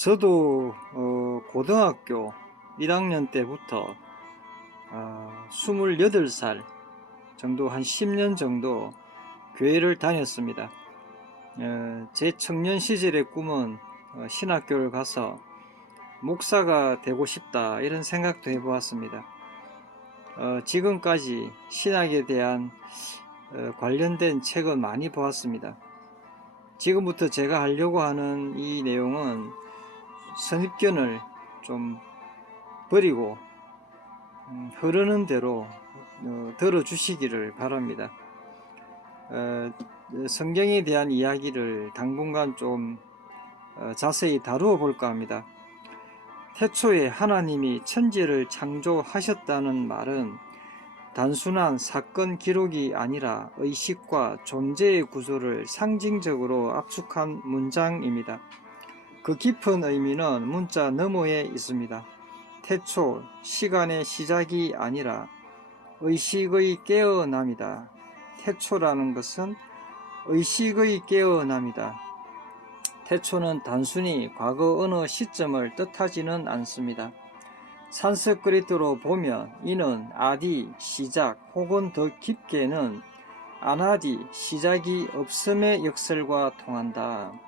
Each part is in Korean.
저도 고등학교 1학년 때부터 28살 정도, 한 10년 정도 교회를 다녔습니다. 제 청년 시절의 꿈은 신학교를 가서 목사가 되고 싶다, 이런 생각도 해보았습니다. 지금까지 신학에 대한 관련된 책은 많이 보았습니다. 지금부터 제가 하려고 하는 이 내용은 선입견을 좀 버리고 흐르는 대로 들어주시기를 바랍니다. 성경에 대한 이야기를 당분간 좀 자세히 다루어 볼까 합니다. 태초에 하나님이 천지를 창조하셨다는 말은 단순한 사건 기록이 아니라 의식과 존재의 구조를 상징적으로 압축한 문장입니다. 그 깊은 의미는 문자 너머에 있습니다. 태초, 시간의 시작이 아니라 의식의 깨어남이다. 태초라는 것은 의식의 깨어남이다. 태초는 단순히 과거 어느 시점을 뜻하지는 않습니다. 산스크리트로 보면 이는 아디, 시작, 혹은 더 깊게는 아나디, 시작이 없음의 역설과 통한다.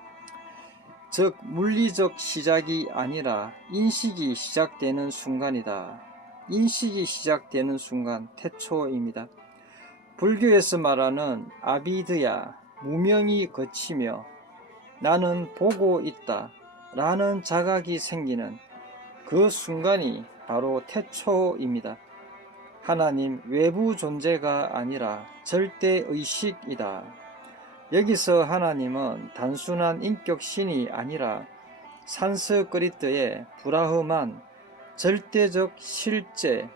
즉 물리적 시작이 아니라 인식이 시작되는 순간이다. 인식이 시작되는 순간, 태초입니다. 불교에서 말하는 아비드야, 무명이 거치며 나는 보고 있다 라는 자각이 생기는 그 순간이 바로 태초입니다. 하나님 외부 존재가 아니라 절대의식이다. 여기서 하나님은 단순한 인격신이 아니라 산스크리트의 브라흐만, 절대적 실제,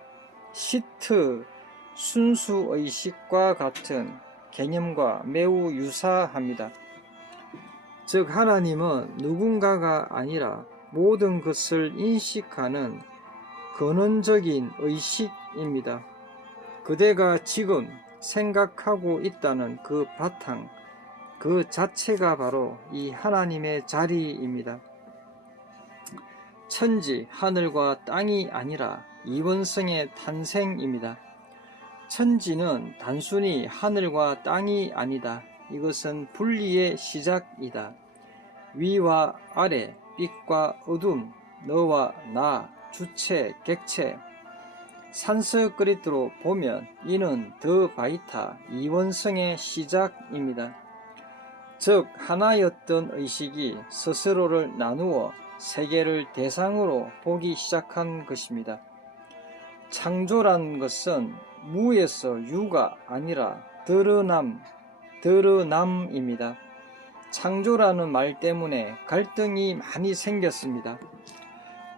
시트, 순수의식과 같은 개념과 매우 유사합니다. 즉 하나님은 누군가가 아니라 모든 것을 인식하는 근원적인 의식입니다. 그대가 지금 생각하고 있다는 그 바탕, 그 자체가 바로 이 하나님의 자리입니다. 천지, 하늘과 땅이 아니라 이원성의 탄생입니다. 천지는 단순히 하늘과 땅이 아니다. 이것은 분리의 시작이다. 위와 아래, 빛과 어둠, 너와 나, 주체, 객체. 산스크리트로 보면 이는 더 바이타, 이원성의 시작입니다. 즉 하나였던 의식이 스스로를 나누어 세계를 대상으로 보기 시작한 것입니다. 창조란 것은 무에서 유가 아니라 드러남입니다. 창조라는 말 때문에 갈등이 많이 생겼습니다.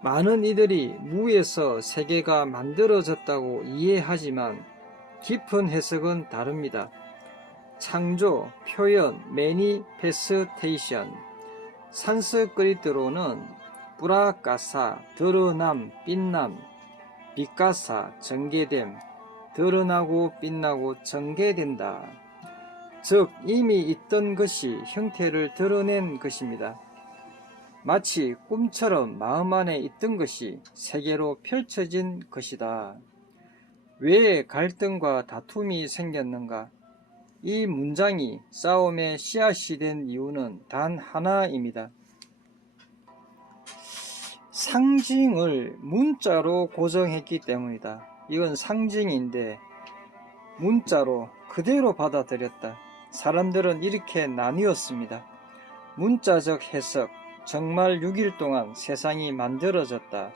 많은 이들이 무에서 세계가 만들어졌다고 이해하지만 깊은 해석은 다릅니다. 창조, 표현, 매니페스테이션. 산스크리트로는 브라카사, 드러남, 빛남, 비카사, 전개됨, 드러나고 빛나고 전개된다. 즉 이미 있던 것이 형태를 드러낸 것입니다. 마치 꿈처럼 마음 안에 있던 것이 세계로 펼쳐진 것이다. 왜 갈등과 다툼이 생겼는가? 이 문장이 싸움의 씨앗이 된 이유는 단 하나입니다. 상징을 문자로 고정했기 때문이다. 이건 상징인데 문자로 그대로 받아들였다. 사람들은 이렇게 나뉘었습니다. 문자적 해석, 정말 6일 동안 세상이 만들어졌다.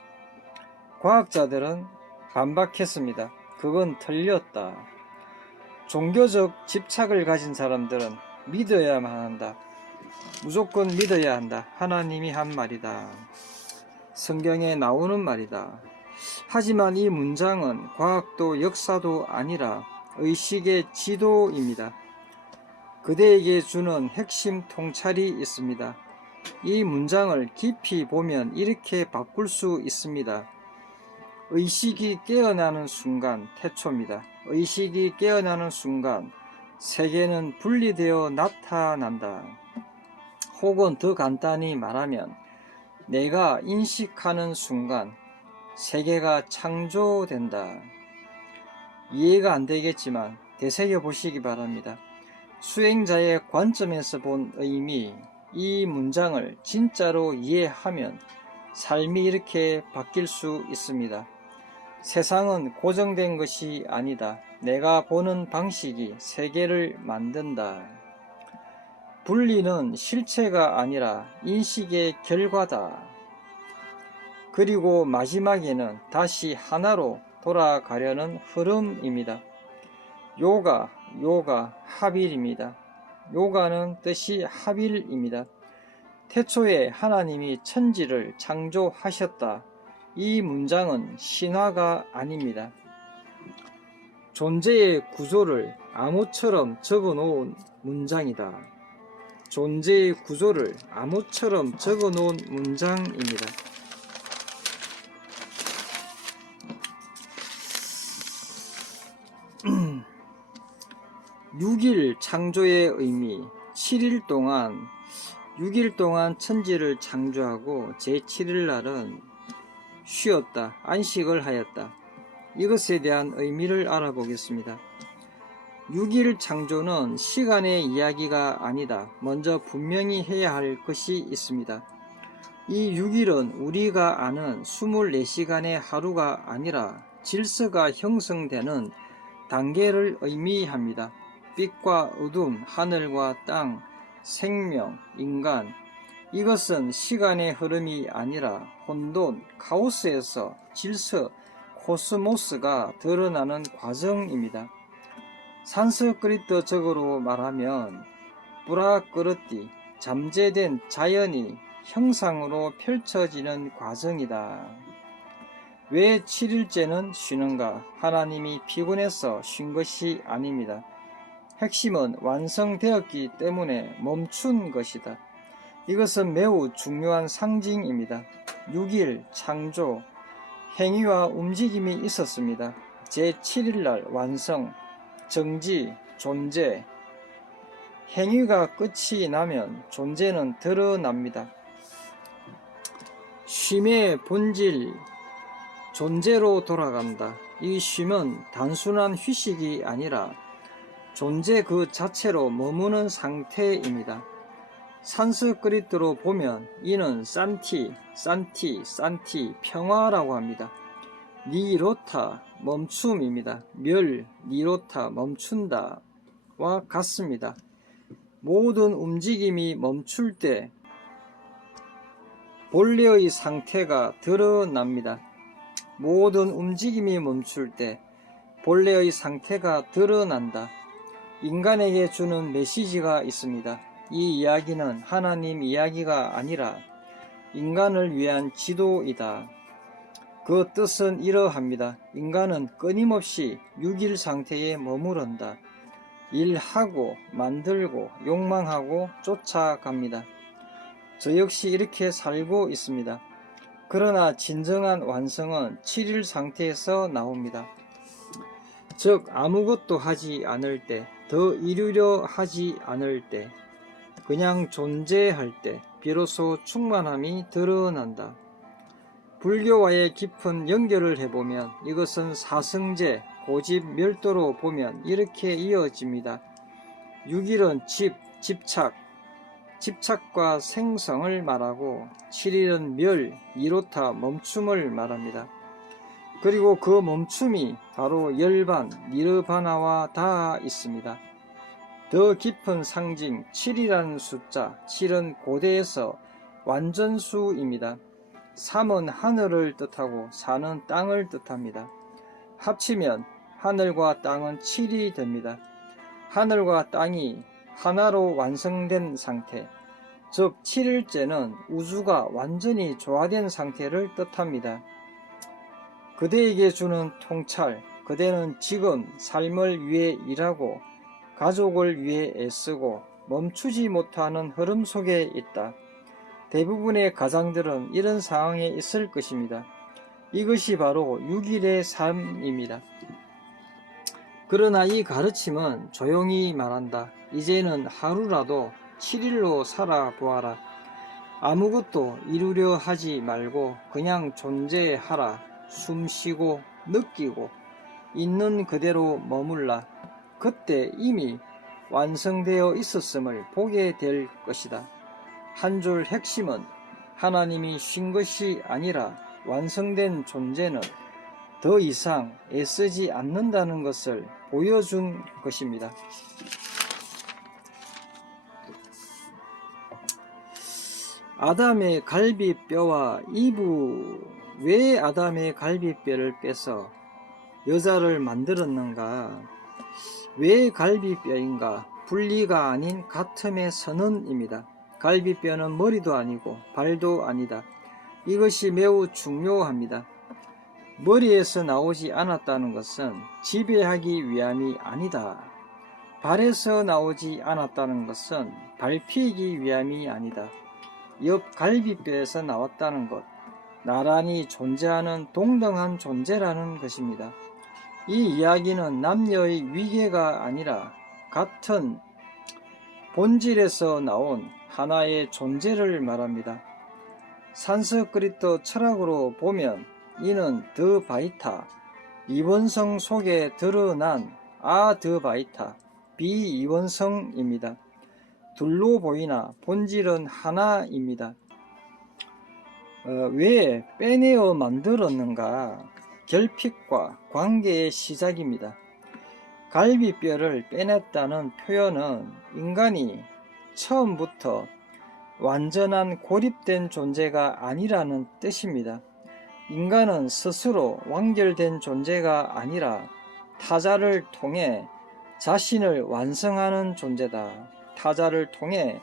과학자들은 반박했습니다. 그건 틀렸다. 종교적 집착을 가진 사람들은 믿어야만 한다. 무조건 믿어야 한다. 하나님이 한 말이다. 성경에 나오는 말이다. 하지만 이 문장은 과학도 역사도 아니라 의식의 지도입니다. 그대에게 주는 핵심 통찰이 있습니다. 이 문장을 깊이 보면 이렇게 바꿀 수 있습니다. 의식이 깨어나는 순간, 태초입니다. 의식이 깨어나는 순간 세계는 분리되어 나타난다. 혹은 더 간단히 말하면 내가 인식하는 순간 세계가 창조된다. 이해가 안 되겠지만 되새겨 보시기 바랍니다. 수행자의 관점에서 본 의미, 이 문장을 진짜로 이해하면 삶이 이렇게 바뀔 수 있습니다. 세상은 고정된 것이 아니다. 내가 보는 방식이 세계를 만든다. 분리는 실체가 아니라 인식의 결과다. 그리고 마지막에는 다시 하나로 돌아가려는 흐름입니다. 요가, 합일입니다. 요가는 뜻이 합일입니다. 태초에 하나님이 천지를 창조하셨다. 이 문장은 신화가 아닙니다. 존재의 구조를 암호처럼 적어 놓은 문장이다. 존재의 구조를 암호처럼 적어 놓은 문장입니다. 6일 창조의 의미, 7일 동안 천지를 창조하고 제7일 날은 쉬었다, 안식을 하였다. 이것에 대한 의미를 알아보겠습니다. 6일 창조는 시간의 이야기가 아니다. 먼저 분명히 해야 할 것이 있습니다. 이 6일은 우리가 아는 24시간의 하루가 아니라 질서가 형성되는 단계를 의미합니다. 빛과 어둠, 하늘과 땅, 생명, 인간, 이것은 시간의 흐름이 아니라 혼돈, 카오스에서 질서, 코스모스가 드러나는 과정입니다. 산스크리트적으로 말하면 브라끄르티, 잠재된 자연이 형상으로 펼쳐지는 과정이다. 왜 7일째는 쉬는가? 하나님이 피곤해서 쉰 것이 아닙니다. 핵심은 완성되었기 때문에 멈춘 것이다. 이것은 매우 중요한 상징입니다. 6일 창조, 행위와 움직임이 있었습니다. 제7일날 완성, 정지, 존재. 행위가 끝이 나면 존재는 드러납니다. 쉼의 본질, 존재로 돌아간다. 이 쉼은 단순한 휴식이 아니라 존재 그 자체로 머무는 상태입니다. 산스크리트로 보면 이는 산티, 평화라고 합니다. 니로타, 멈춤입니다. 니로타, 멈춘다 와 같습니다. 모든 움직임이 멈출 때 본래의 상태가 드러납니다. 모든 움직임이 멈출 때 본래의 상태가 드러난다. 인간에게 주는 메시지가 있습니다. 이 이야기는 하나님 이야기가 아니라 인간을 위한 지도이다. 그 뜻은 이러합니다. 인간은 끊임없이 6일 상태에 머무른다. 일하고 만들고 욕망하고 쫓아갑니다. 저 역시 이렇게 살고 있습니다. 그러나 진정한 완성은 7일 상태에서 나옵니다. 즉 아무것도 하지 않을 때, 더 이루려 하지 않을 때, 그냥 존재할 때 비로소 충만함이 드러난다. 불교와의 깊은 연결을 해보면 이것은 사성제, 고집멸도로 보면 이렇게 이어집니다. 6일은 집착과 생성을 말하고 7일은 니로타, 멈춤을 말합니다. 그리고 그 멈춤이 바로 열반, 니르바나와 닿아 있습니다. 더 깊은 상징 7이라는 숫자, 7은 고대에서 완전수입니다. 3은 하늘을 뜻하고 4는 땅을 뜻합니다. 합치면 하늘과 땅은 7이 됩니다. 하늘과 땅이 하나로 완성된 상태, 즉 7일째는 우주가 완전히 조화된 상태를 뜻합니다. 그대에게 주는 통찰, 그대는 지금 삶을 위해 일하고 가족을 위해 애쓰고 멈추지 못하는 흐름 속에 있다. 대부분의 가장들은 이런 상황에 있을 것입니다. 이것이 바로 6일의 삶입니다. 그러나 이 가르침은 조용히 말한다. 이제는 하루라도 7일로 살아보아라. 아무것도 이루려 하지 말고 그냥 존재하라. 숨쉬고 느끼고 있는 그대로 머물라. 그때 이미 완성되어 있었음을 보게 될 것이다. 한 줄 핵심은 하나님이 쉰 것이 아니라 완성된 존재는 더 이상 애쓰지 않는다는 것을 보여준 것입니다. 아담의 갈비뼈와 이브, 왜 아담의 갈비뼈를 빼서 여자를 만들었는가? 왜 갈비뼈인가? 분리가 아닌 같음의 선언입니다. 갈비뼈는 머리도 아니고 발도 아니다. 이것이 매우 중요합니다. 머리에서 나오지 않았다는 것은 지배하기 위함이 아니다. 발에서 나오지 않았다는 것은 밟히기 위함이 아니다. 옆 갈비뼈에서 나왔다는 것, 나란히 존재하는 동등한 존재라는 것입니다. 이 이야기는 남녀의 위계가 아니라 같은 본질에서 나온 하나의 존재를 말합니다. 산스크리트 철학으로 보면 이는 드바이타, 이원성 속에 드러난 아드바이타, 비이원성입니다. 둘로 보이나 본질은 하나입니다. 왜 빼내어 만들었는가? 결핍과 관계의 시작입니다. 갈비뼈를 빼냈다는 표현은 인간이 처음부터 완전한 고립된 존재가 아니라는 뜻입니다. 인간은 스스로 완결된 존재가 아니라 타자를 통해 자신을 완성하는 존재다. 타자를 통해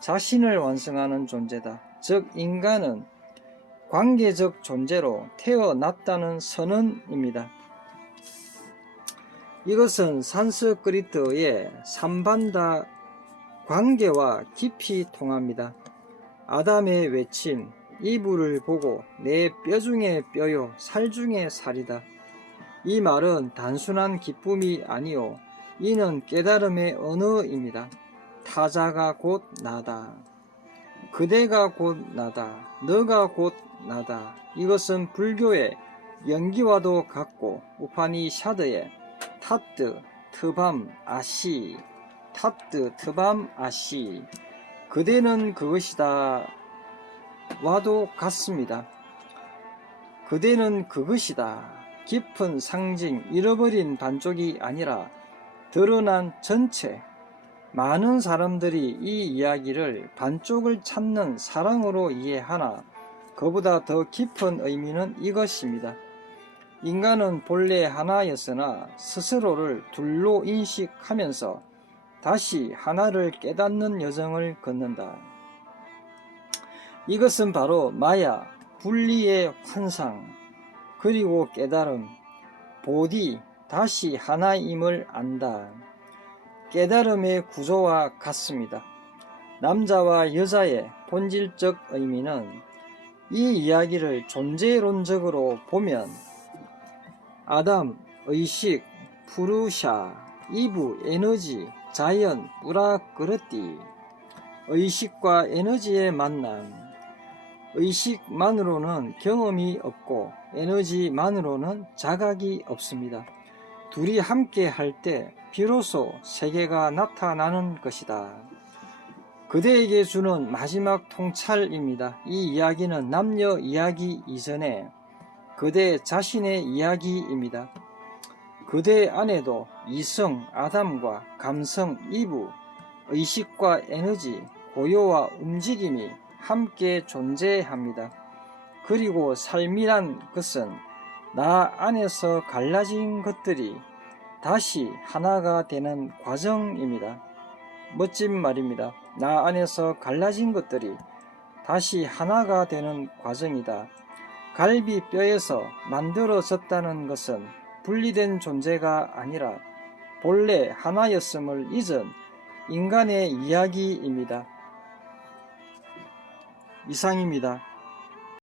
자신을 완성하는 존재다. 즉 인간은 관계적 존재로 태어났다는 선언입니다. 이것은 산스크리트의 삼반다 관계와 깊이 통합니다. 아담의 외침, 이브를 보고 내 뼈 중에 뼈요 살 중에 살이다. 이 말은 단순한 기쁨이 아니요 이는 깨달음의 언어입니다. 타자가 곧 나다. 그대가 곧 나다. 너가 곧 나다. 이것은 불교의 연기와도 같고 우파니샤드의 타뜨 트밤 아시, 타뜨 트밤 아시, 그대는 그것이다 와도 같습니다. 그대는 그것이다. 깊은 상징, 잃어버린 반쪽이 아니라 드러난 전체. 많은 사람들이 이 이야기를 반쪽을 찾는 사랑으로 이해하나 그보다 더 깊은 의미는 이것입니다. 인간은 본래 하나였으나 스스로를 둘로 인식하면서 다시 하나를 깨닫는 여정을 걷는다. 이것은 바로 마야, 분리의 환상, 그리고 깨달음, 보디, 다시 하나임을 안다. 깨달음의 구조와 같습니다. 남자와 여자의 본질적 의미는 이 이야기를 존재론적으로 보면 아담, 의식, 푸르샤, 이브, 에너지, 자연, 뿌라그르띠, 의식과 에너지의 만남. 의식만으로는 경험이 없고 에너지만으로는 자각이 없습니다. 둘이 함께 할 때 비로소 세계가 나타나는 것이다. 그대에게 주는 마지막 통찰입니다. 이 이야기는 남녀 이야기 이전에 그대 자신의 이야기입니다. 그대 안에도 이성 아담과 감성 이브, 의식과 에너지, 고요와 움직임이 함께 존재합니다. 그리고 삶이란 것은 나 안에서 갈라진 것들이 다시 하나가 되는 과정입니다. 멋진 말입니다. 나 안에서 갈라진 것들이 다시 하나가 되는 과정이다. 갈비뼈에서 만들어졌다는 것은 분리된 존재가 아니라 본래 하나였음을 잊은 인간의 이야기입니다. 이상입니다.